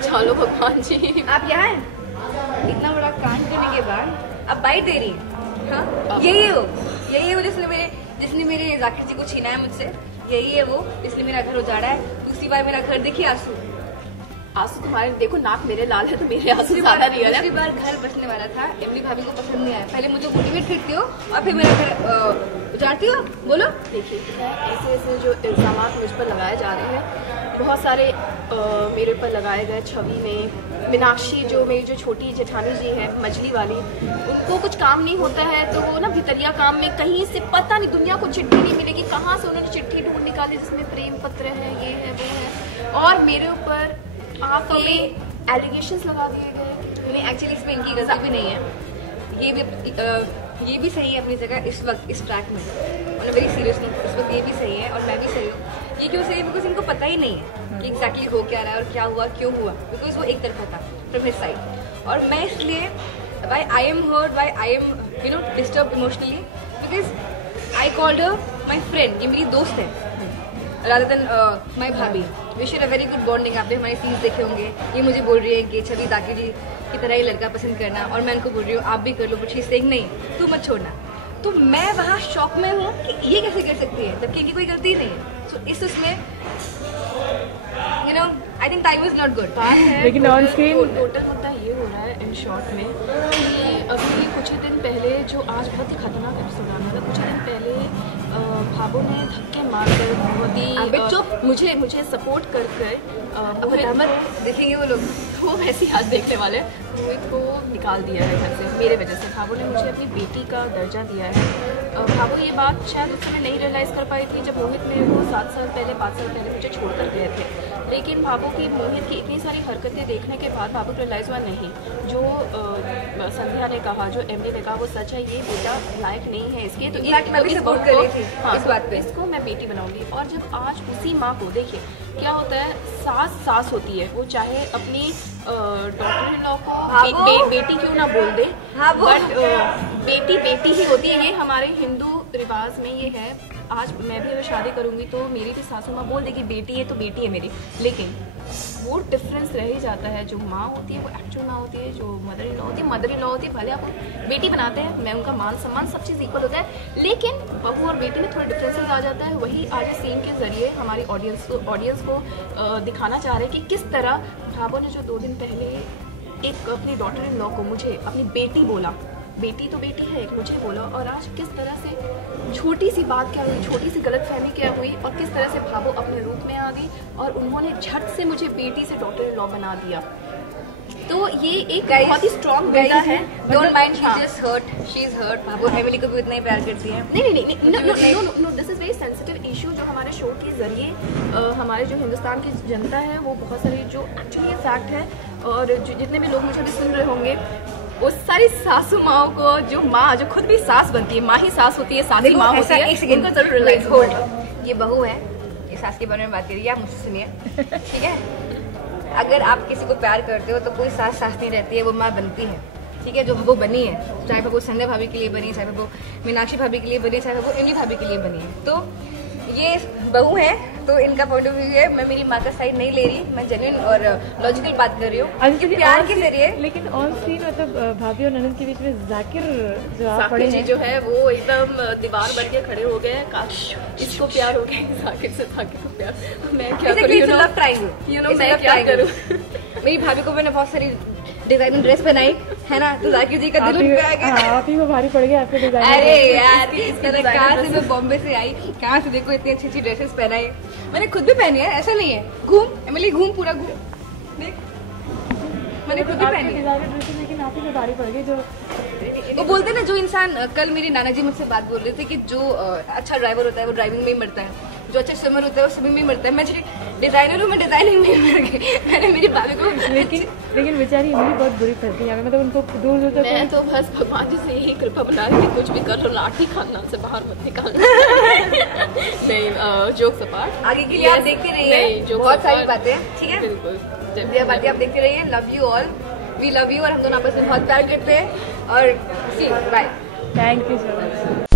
चलो भगवान जी, आप यहाँ हैं? इतना बड़ा कांड करने के बाद अब बाइट दे रही है। हाँ, यही है वो जिसने मेरे जाकिर जी को छीना है मुझसे। यही है वो इसलिए मेरा घर उजाड़ा है। दूसरी बार मेरा घर देखिए आंसू तुम्हारे देखो, नाक मेरे लाल है तो मेरे आंसू ज्यादा रियल है। दूसरी बार घर बसने वाला था, एमली भाभी को पसंद नहीं आया। पहले मुझे मोटिवेट करती हो और फिर मेरा घर उजाड़ती हो। बोलो। देखिए, ऐसे ऐसे जो इल्जाम मुझ पर लगाए जा रहे हैं, बहुत सारे मेरे पर लगाए गए। छवि में मीनाक्षी, जो मेरी जो छोटी जेठानी जी है मछली वाली, उनको कुछ काम नहीं होता है तो वो ना भितरिया काम में कहीं से पता नहीं, दुनिया को चिट्ठी नहीं मिलेगी कहाँ से उन्होंने चिट्ठी ढूंढ निकाली जिसमें प्रेम पत्र है, ये है वो है, और मेरे ऊपर आप हमें एलिगेशंस लगा दिए गए। नहीं, एक्चुअली इसमें इनकी गलती भी नहीं है। ये भी सही है अपनी जगह इस वक्त इस ट्रैक में। मतलब वेरी सीरियस नहीं, इस वक्त ये भी सही है और मैं भी सही हूँ। ये क्यों सही है? बिकॉज इनको पता ही नहीं है कि एग्जैक्टली हो क्या रहा है और क्या हुआ क्यों हुआ। बिकॉज वो एक तरफा था फ्रॉम हिज साइड, और मैं इसलिए why I am hurt, why I am disturb emotionally, because I called her my friend. ये मेरी दोस्त है rather than my भाभी। We share a very good bonding। आपने हमारे सीन्स देखे होंगे। ये मुझे बोल रही है कि छवि जाकिर जी की तरह ही लड़का पसंद करना, और मैं उनको बोल रही हूँ आप भी कर लो, बट शी इज सेइंग नहीं, तू मत छोड़ना। तो मैं वहाँ शॉक में हूँ कि ये कैसे कर सकती है जबकि इनकी कोई गलती नहीं है। सो इस उसमें I think time is not good. लेकिन ऑन स्क्रीन टोटल मुद्दा ये हो रहा है इन शॉर्ट में कि अभी कुछ ही दिन पहले, जो आज बहुत ही खतरनाक एपिसोड आना था, कुछ ही दिन पहले भाभो ने धक्के मारकर बहुत ही मुझे सपोर्ट कर देखेंगे वो लोग, वो वैसे ही आज देखने वाले रोहित को निकाल दिया है घर से मेरे वजह से। भाभो ने मुझे अपनी बेटी का दर्जा दिया है। भाभो ये बात शायद उस समय नहीं रियलाइज़ कर पाई थी जब मोहित मेरे को 7 साल पहले 5 साल पहले मुझे छोड़ कर गए थे। लेकिन भाभो की मोहित की इतनी सारी हरकतें देखने के बाद भाभो को रियलाइज़ हुआ नहीं, जो संध्या ने कहा, जो एमडी ने कहा वो सच है, ये बेटा लायक नहीं है इसके, तो इस बात पे इसको मैं बेटी बनाऊंगी। और जब आज उसी माँ को देखिए क्या होता है, सास होती है, वो चाहे अपनी डॉटर इन लॉ को बेटी क्यों ना बोल दे, बट बेटी ही होती है। ये हमारे हिंदू रिवाज में ये है। आज मैं भी अगर शादी करूंगी तो मेरी भी सासू माँ बोल देगी बेटी है तो बेटी है मेरी, लेकिन वो डिफरेंस रह ही जाता है। जो माँ होती है वो एक्चुअल माँ होती है, जो मदर इन लॉ होती है, भले आप बेटी बनाते हैं, मैं उनका मान सम्मान सब चीज़ इक्वल होता है, लेकिन बहू और बेटी में थोड़ा डिफरेंसेस आ जाता है। वही आज सीन के जरिए हमारी ऑडियंस को दिखाना चाह रहे हैं कि किस तरह भाभो ने जो 2 दिन पहले एक अपनी डॉटर इन लॉ को, मुझे अपनी बेटी बोला, बेटी तो बेटी है मुझे बोला, और आज किस तरह से छोटी सी बात क्या हुई, छोटी सी गलतफहमी क्या हुई, और किस तरह से भाभो अपने रूप में आ गई और उन्होंने झट से मुझे बेटी से डॉटर इन लॉ बना दिया। तो ये एक बहुत ही स्ट्रॉन्ग बेटा है। Don't mind, she just hurt, she is hurt. Bhabho Emily को भी उतना ही प्यार करती है। नहीं, this is very sensitive issue जो हमारे शो के जरिए हमारे जो हिंदुस्तान की जनता है वो बहुत सारी, जो एक्चुअली ये फैक्ट है, और जितने भी लोग मुझे भी सुन रहे होंगे, वो सारी सासू माओ को, जो माँ जो खुद भी सास बनती है, माँ ही सास होती है, सास ही माँ होती है, इनको जरूर रियलाइज हो। ये बहू है, ये सास के बारे में बात करिए, आप मुझसे सुनिए, ठीक है? अगर आप किसी को प्यार करते हो तो कोई सास नहीं रहती है, वो माँ बनती है, ठीक है? जो वो बनी है, चाहे वो संध्या भाभी के लिए बनी, चाहे वो मीनाक्षी भाभी के लिए बनी, चाहे वो एमली भाभी के लिए बनी है। तो ये बहू है तो इनका पॉइंट ऑफ व्यू है। मैं मेरी माँ का साइड नहीं ले रही, मैं जेन्युइन और लॉजिकल बात कर रही हूँ प्यार के जरिए। लेकिन ऑन स्क्रीन मतलब भाभी और ननद के बीच में जाकिर जो है वो एकदम दीवार बन के खड़े हो गए। काश इसको प्यार हो गया जाकिर से, जाकिर को प्यार, मैं क्या करूँ, मैं क्या करूँ। मेरी भाभी को मैंने बहुत सारी डिजाइनर ड्रेस बनाई है ना, तो जाकिर जी का दिल उठ पे आ गया। आप ही को भारी पड़ गया आपके डिजाइन। अरे यार कहाँ से मैं बॉम्बे से आई, कहाँ से देखो इतनी अच्छी ड्रेसेस पहनाई, मैंने खुद भी पहनी है, ऐसा नहीं है। घूम एमिली, घूम पूरा घूम देख, मैंने खुद भी पहनी है। डिजाइनर ड्रेसेस लेकिन काफी से भारी पड़ गई। जो वो बोलते ना, जो इंसान, कल मेरी नाना जी मुझसे बात बोल रहे थे कि जो अच्छा ड्राइवर होता है वो ड्राइविंग में ही मरता है, जो अच्छा स्विमर होता है वो स्विमिंग में ही मरता है। मैं डिजाइनर हूँ, मैं डिजाइनिंग में ही मर गई। मैंने मेरी भाभी को लेकिन बेचारी इमली बहुत बुरी फंसी यहाँ पे, मतलब उनको दूर दूर तक। मैं तो बस भगवान जी से यही कृपा बना रही थी, कुछ भी कर लो लाठी खानदान से बाहर मत निकालना। नहीं, जोक्स अपार्ट, आगे के लिए आप देखते रहिए, बहुत सारी बातें, ठीक है, बिल्कुल ये बातें आप देखते रहिए। Love you all, we love you, और हम दोनों आपस में बहुत प्यार करते हैं। और see bye, thank you so much.